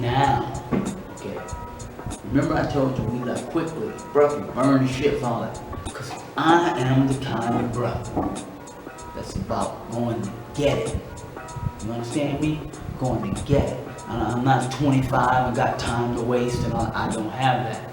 now. Okay. Remember I told you we like quickly, brother, burn the ships, all that. Because I am the kind of brother that's about going to get it. You understand me? Going to get it. I'm not 25 and got time to waste and all. I don't have that.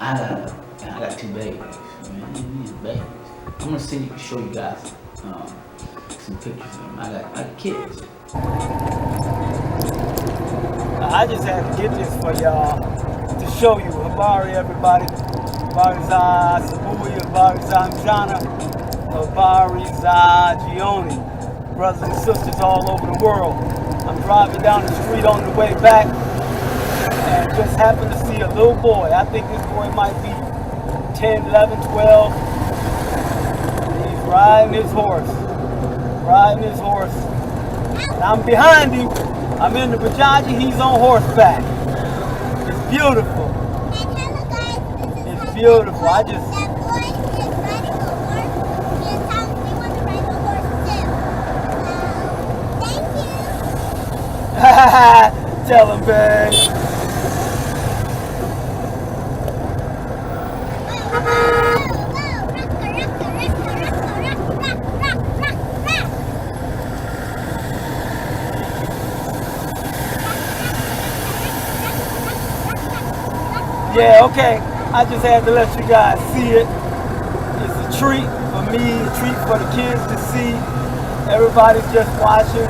I got two babies. Man, these babies. I'm gonna show you guys some pictures of them. I got kids. I just had to get this for y'all to show you. Habari, everybody. Habari za Sabui, Habari za Mchana, Habari za Gioni. Brothers and sisters all over the world. I'm driving down the street on the way back and just happened to see a little boy. I think this boy might be 10, 11, 12. He's riding his horse. And I'm behind him. I'm in the Bajaji, he's on horseback. It's beautiful. It's beautiful. I just... That boy is riding a horse. Me and Tom, we want to ride a horse too. Thank you. Tell him, babe. Yeah, okay. I just had to let you guys see it. It's a treat for me, a treat for the kids to see. Everybody's just watching.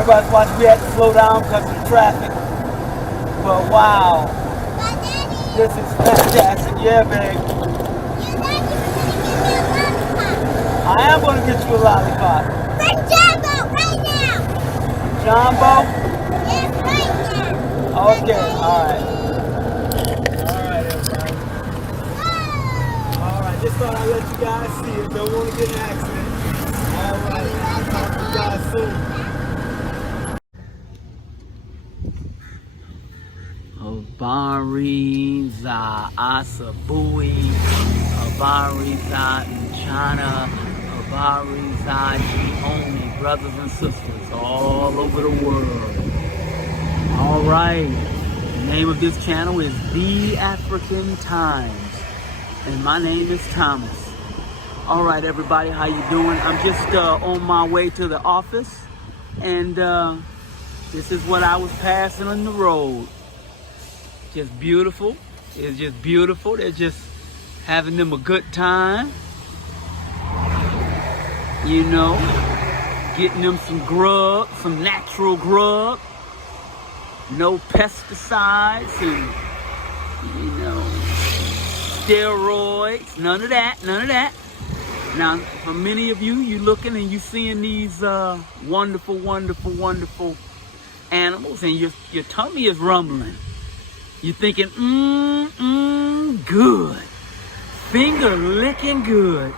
Everybody's watching. We had to slow down because of the traffic. But wow. This is fantastic. Yeah, babe. I am going to get you a lollipop. For Jumbo, right now. Jumbo? Yes, right now. Okay, alright. Just thought I'd let you guys see it. Don't want to get in an accident. Alright, I'll talk to you guys soon. Habari za Asabui, Habari za Mchana, Habari za Gioni, brothers and sisters all over the world. Alright, the name of this channel is The African Times. And my name is Thomas. All right, everybody, how you doing? I'm just on my way to the office, and this is what I was passing on the road. Just beautiful. It's just beautiful. They're just having them a good time. You know, getting them some grub, some natural grub. No pesticides and, you know, steroids, none of that. Now, for many of you, you looking and you seeing these wonderful animals, and your tummy is rumbling. You're thinking, good. Finger licking good.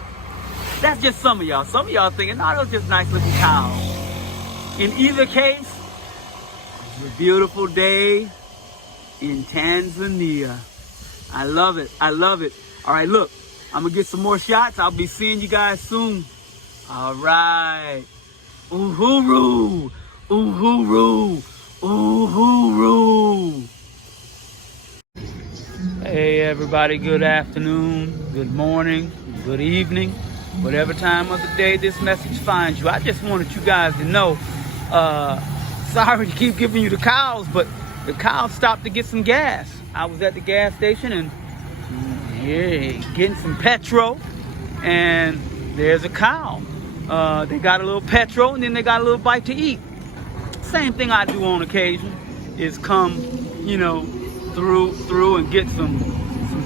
That's just some of y'all. Some of y'all thinking, no, those just nice looking cows. In either case, it's a beautiful day in Tanzania. I love it. All right, look, I'm gonna get some more shots. I'll be seeing you guys soon. All right. Uhuru. Hey, everybody, good afternoon, good morning, good evening, whatever time of the day this message finds you. I just wanted you guys to know, sorry to keep giving you the cows, but the cows stopped to get some gas. I was at the gas station and getting some petrol, and there's a cow. They got a little petrol and then they got a little bite to eat. Same thing I do on occasion is come, you know, through and get some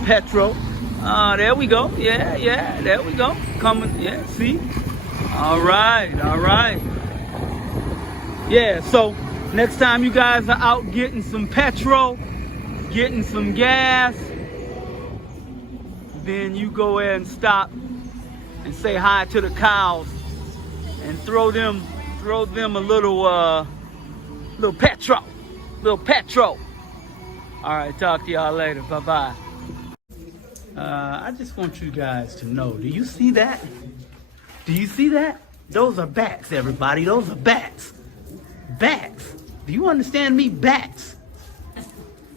petrol. There we go. Yeah, there we go. Coming, yeah, see? All right. Yeah, so next time you guys are out getting some petrol, getting some gas, then you go ahead and stop and say hi to the cows and throw them a little petrol. All right, talk to y'all later. Bye-bye. I just want you guys to know, do you see that? Do you see that? Those are bats, everybody. Those are bats. Bats. Do you understand me? Bats.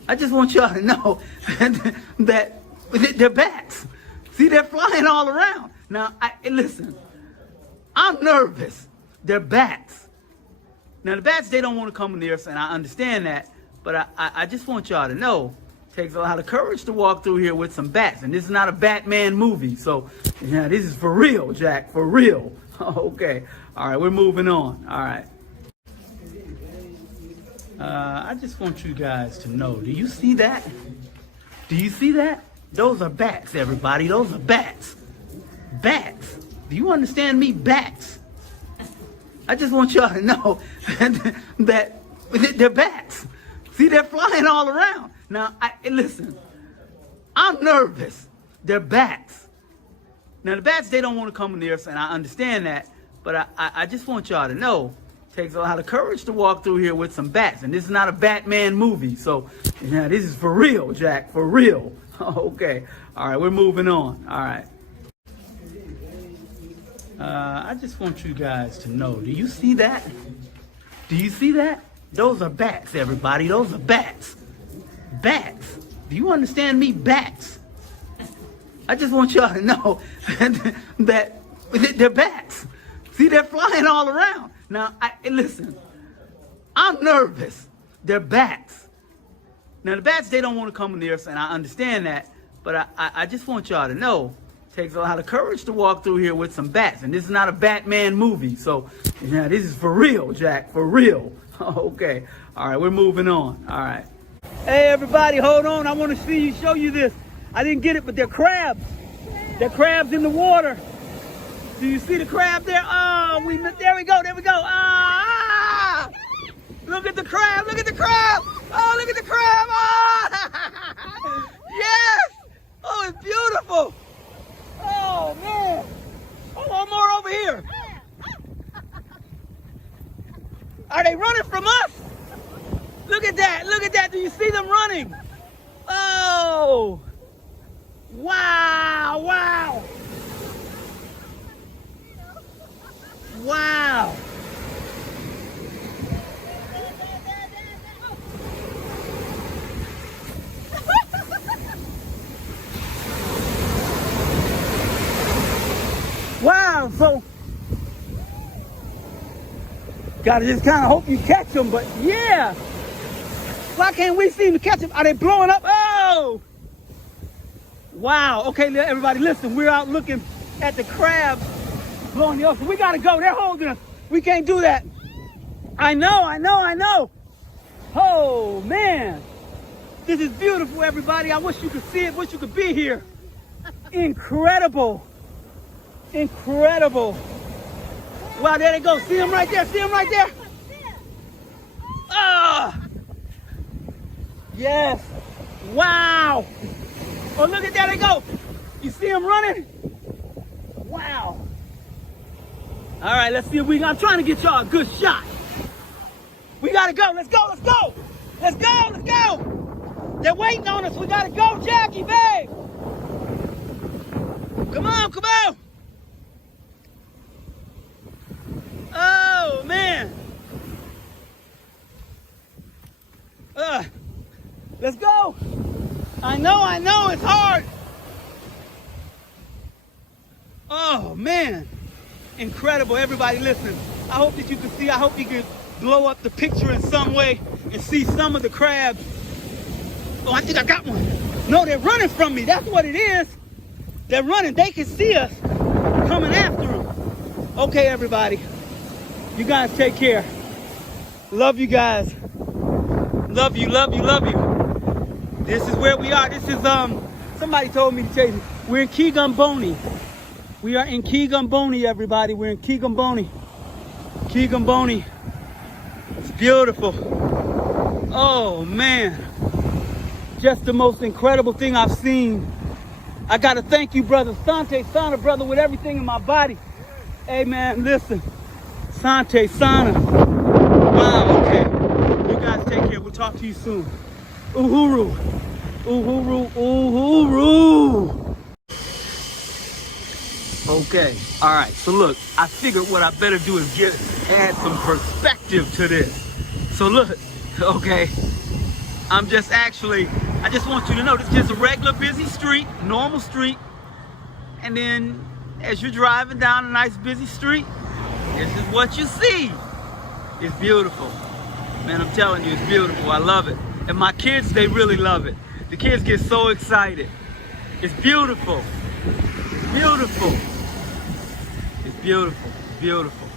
I just want y'all to know that they're bats. See, they're flying all around. Now, listen, I'm nervous. They're bats. Now, the bats, they don't want to come near us, and I understand that. But I just want y'all to know, it takes a lot of courage to walk through here with some bats. And this is not a Batman movie. So, yeah, this is for real, Jack, for real. Okay. All right, we're moving on. All right. I just want you guys to know, do you see that? Do you see that? Those are bats, everybody. Those are bats. Bats. Do you understand me? Bats. I just want y'all to know that they're bats. See, they're flying all around. Now, listen, I'm nervous. They're bats. Now, the bats, they don't want to come near us, and I understand that. But I just want y'all to know, it takes a lot of courage to walk through here with some bats. And this is not a Batman movie. So, yeah, this is for real, Jack, for real. Okay. All right, we're moving on. All right. I just want you guys to know, do you see that? Do you see that? Those are bats, everybody. Those are bats. Bats. Do you understand me? Bats. I just want y'all to know that they're bats. See, they're flying all around. Now, listen, I'm nervous. They're bats. Now, the bats, they don't want to come near us, and I understand that. But I just want y'all to know, it takes a lot of courage to walk through here with some bats. And this is not a Batman movie. So, yeah, this is for real, Jack, for real. Okay. All right, we're moving on. All right. Hey, everybody, hold on. I want to show you this. I didn't get it, but they're crabs. They're crabs in the water. Do you see the crab there? Oh, there we go. There we go. Ah! Look at the crab. Look at the crab. Oh, look at the crab. Oh! Yes. Oh, it's beautiful. Oh, man. Oh, one more over here. Are they running from us? Look at that. Look at that. Do you see them running? Oh. Wow. Wow. Wow. Wow. So, gotta just kind of hope you catch them, but yeah. Why can't we seem to catch them? Are they blowing up? Oh! Wow. Okay, everybody, listen. We're out looking at the crabs blowing the ocean. We gotta go. They're holding us. We can't do that. I know. Oh, man. This is beautiful, everybody. I wish you could see it. Wish you could be here. Incredible. Incredible. Wow, there they go. See them right there. See them right there. Ah. Yes. Wow. Oh, look at that. They go. You see them running? Wow. All right, let's see if I'm trying to get y'all a good shot. We got to go. Let's go. Let's go. Let's go. Let's go. They're waiting on us. We got to go, Jackie, babe. Come on. Come on. Oh, man. Let's go. I know, it's hard. Oh, man. Incredible. Everybody, listen. I hope that you can see. I hope you can blow up the picture in some way and see some of the crabs. Oh, I think I got one. No, they're running from me. That's what it is. They're running. They can see us coming after them. Okay, everybody. You guys take care. Love you guys. Love you. This is where we are. This is, somebody told me to tell you, we're in Kigamboni. We are in Kigamboni, everybody. We're in Kigamboni. Kigamboni. It's beautiful. Oh, man. Just the most incredible thing I've seen. I got to thank you, brother. Sante Sana, brother, with everything in my body. Hey, man, listen. Sante Sana. Wow, okay. You guys take care. We'll talk to you soon. Uhuru. Uhuru. Uhuru. Okay. All right. So look, I figured what I better do is add some perspective to this. So look, okay, I just want you to know this is just a regular busy street, normal street. And then as you're driving down a nice busy street, this is what you see. It's beautiful. Man, I'm telling you, it's beautiful. I love it. And my kids, they really love it. The kids get so excited. It's beautiful. Beautiful. It's beautiful. Beautiful.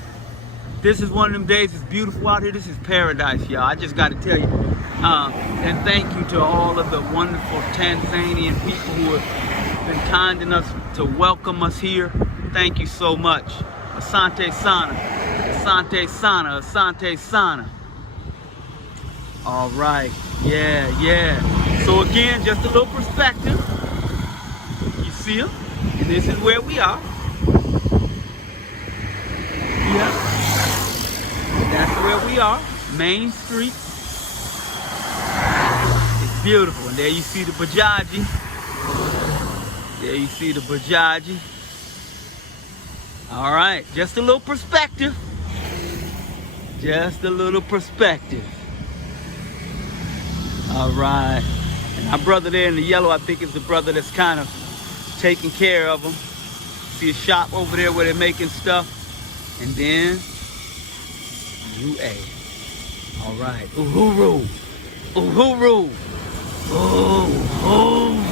This is one of them days. It's beautiful out here. This is paradise, y'all. I just got to tell you. And thank you to all of the wonderful Tanzanian people who have been kind enough to welcome us here. Thank you so much. Asante sana. Asante sana. Asante sana. All right. Yeah. So again, just a little perspective. You see them? And this is where we are. Yeah. That's where we are. Main Street. It's beautiful. And there you see the Bajaji. There you see the Bajaji. All right. Just a little perspective. Just a little perspective. All right. And our brother there in the yellow, I think is the brother that's kind of taking care of them. See a shop over there where they're making stuff. And then, UA. All right. Uhuru. Uhuru. Uhuru.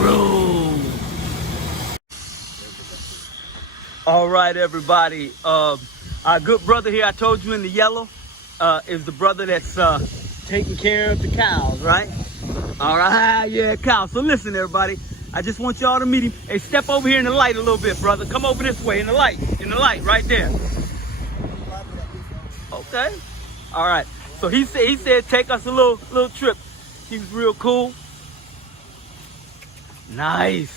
All right, everybody. Our good brother here, I told you in the yellow, is the brother that's taking care of the cows, right? All right, yeah, cows. So listen, everybody. I just want y'all to meet him. Hey, step over here in the light a little bit, brother. Come over this way in the light right there. Okay. All right. So he said take us a little trip. He was real cool. Nice.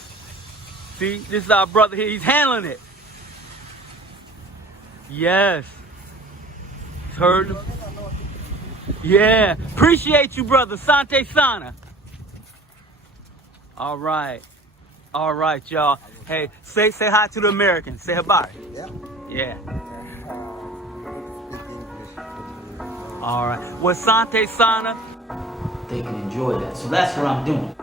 See, this is our brother here. He's handling it. Yes. Heard him. Yeah. Appreciate you, brother. Sante Sana. All right. All right, y'all. Hey, say hi to the Americans. Say habari. Yeah. All right. Well, Sante Sana, they can enjoy that. So that's what I'm doing.